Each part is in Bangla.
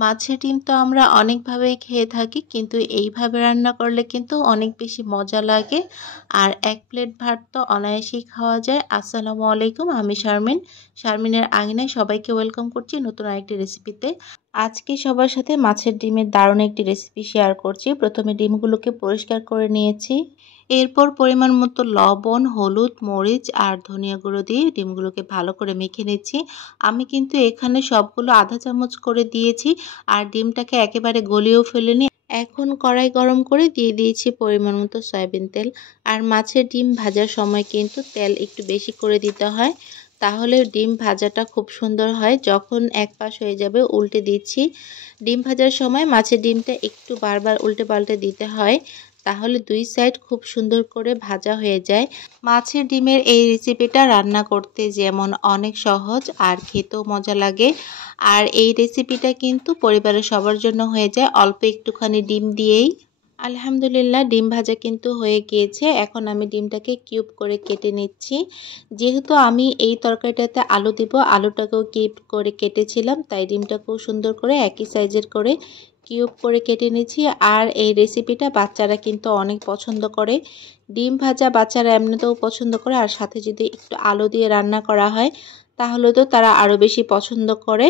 মাছের ডিম তো আমরা অনেকভাবেই খেয়ে থাকি, কিন্তু এইভাবে রান্না করলে কিন্তু অনেক বেশি মজা লাগে। আর এক প্লেট ভাত তো অনায়াসেই খাওয়া যায়। আসসালামু আলাইকুম, আমি শারমিনের আঙিনায় সবাইকে ওয়েলকাম করছি নতুন আরেকটি রেসিপিতে। আজকে সবার সাথে মাছের ডিমের দারুণ একটি রেসিপি শেয়ার করছি। প্রথমে ডিমগুলোকে পরিষ্কার করে নিয়েছি, এরপর পরিমাণ মতো লবণ, হলুদ, মরিচ আর ধনিয়া গুঁড়ো দিয়ে ডিমগুলোকে ভালো করে মেখে নিচ্ছি। আমি কিন্তু এখানে সবগুলো আধা চামচ করে দিয়েছি আর ডিমটাকে একেবারে গলিয়েও ফেলিনি। এখন কড়াই গরম করে দিয়ে দিয়েছি পরিমাণ মতো সয়াবিন তেল। আর মাছের ডিম ভাজার সময় কিন্তু তেল একটু বেশি করে দিতে হয়, তাহলে ডিম ভাজাটা খুব সুন্দর হয়। যখন এক পাশ হয়ে যাবে উল্টে দিচ্ছি। ডিম ভাজার সময় মাছের ডিমটা একটু বারবার উল্টে পাল্টে দিতে হয়, তাহলে দুই সাইড খুব সুন্দর করে ভাজা হয়ে যায়। মাছের ডিমের এই রেসিপিটা রান্না করতে যেমন অনেক সহজ আর খেতেও মজা লাগে। আর এই রেসিপিটা কিন্তু পরিবারের সবার জন্য হয়ে যায় অল্প একটুখানি ডিম দিয়েই। আলহামদুলিল্লাহ, ডিম ভাজা কিন্তু হয়ে গিয়েছে। এখন আমি ডিমটাকে কিউব করে কেটে নিচ্ছি। যেহেতু আমি এই তরকারিটাতে আলু দিব, আলুটাকেও কিউব করে কেটেছিলাম, তাই ডিমটাকেও সুন্দর করে একই সাইজের করে কিউব করে কেটে নিচ্ছি। আর এই রেসিপিটা বাচ্চারা কিন্তু অনেক পছন্দ করে। ডিম ভাজা বাচ্চারা এমনিতেও পছন্দ করে, আর সাথে যদি একটু আলু দিয়ে রান্না করা হয় তাহলে তো তারা আরও বেশি পছন্দ করে।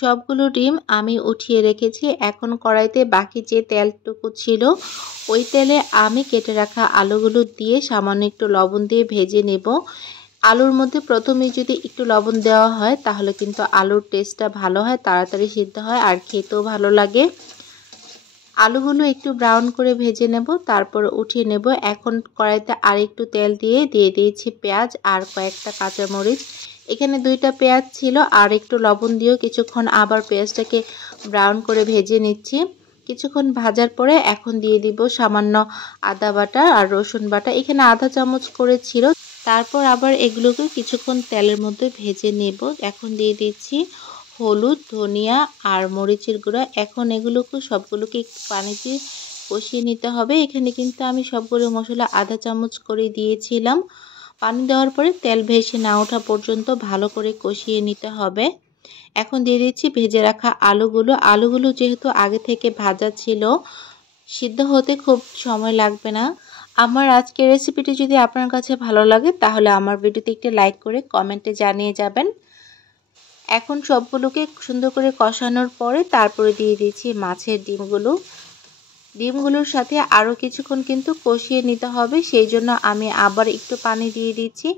সবগুলো ডিম আমি উঠিয়ে রেখেছি। এখন কড়াইতে বাকি যে তেলটুকু ছিল ওই তেলে আমি কেটে রাখা আলুগুলো দিয়ে সামান্য একটু লবণ দিয়ে ভেজে নেব। আলুর মধ্যে প্রথমেই যদি একটু লবণ দেওয়া হয় তাহলে কিন্তু আলুর টেস্টটা ভালো হয়, তাড়াতাড়ি সিদ্ধ হয় আর খেতেও ভালো লাগে। আলুগুলো একটু ব্রাউন করে ভেজে নেব, তারপর উঠিয়ে নেব। এখন কড়াইতে আর একটু তেল দিয়ে দিয়েছি পেঁয়াজ আর কয়েকটা কাঁচামরিচ। এখানে দুইটা পেঁয়াজ ছিল, আর একটু লবণ দিয়েও কিছুক্ষণ আবার পেঁয়াজটাকে ব্রাউন করে ভেজে নিচ্ছি। কিছুক্ষণ ভাজার পরে এখন দিয়ে দিব সামান্য আদা বাটা আর রসুন বাটা। এখানে আধা চামচ করে ছিল। তারপর আবার এগুলোকে কিছুক্ষণ তেলের মধ্যে ভেজে নেব। এখন দিয়ে দিচ্ছি হলুদ, ধনিয়া আর মরিচের গুঁড়া। এখন এগুলোকে সবগুলোকে একটু পানি দিয়ে কষিয়ে নিতে হবে। এখানে কিন্তু আমি সবগুলো মশলা আধা চামচ করে দিয়েছিলাম। পানি দেওয়ার পরে তেল ভেসে না ওঠা পর্যন্ত ভালো করে কষিয়ে নিতে হবে। এখন দিয়ে দিচ্ছি ভেজে রাখা আলুগুলো যেহেতু আগে থেকে ভাজা ছিল, সিদ্ধ হতে খুব সময় লাগবে না। আমার আজকের রেসিপিটি যদি আপনার কাছে ভালো লাগে তাহলে আমার ভিডিওতে একটি লাইক করে কমেন্টে জানিয়ে যাবেন। এখন সবগুলোকে সুন্দর করে কষানোর পরে তারপরে দিয়ে দিচ্ছি মাছের ডিমগুলোর সাথে আরও কিছুক্ষণ কিন্তু কষিয়ে নিতে হবে, সেই জন্য আমি আবার একটু পানি দিয়ে দিচ্ছি।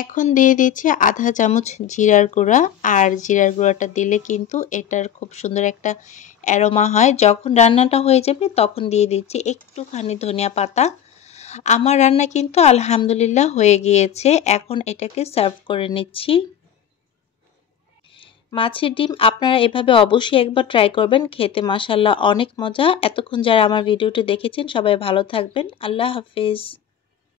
এখন দিয়ে দিচ্ছি আধা চামচ জিরার গুঁড়া, আর জিরার গুঁড়াটা দিলে কিন্তু এটার খুব সুন্দর একটা অ্যারোমা হয়। যখন রান্নাটা হয়ে যাবে তখন দিয়ে দিচ্ছি একটুখানি ধনিয়া পাতা। আমার রান্না কিন্তু আলহামদুলিল্লাহ হয়ে গিয়েছে। এখন এটাকে সার্ভ করে নিচ্ছি। মাছের ডিম আপনারা এভাবে অবশ্যই একবার ট্রাই করবেন, খেতে মাশাআল্লাহ অনেক মজা। এতক্ষণ যারা আমার ভিডিওটি দেখেছেন সবাই ভালো থাকবেন। আল্লাহ হাফেজ।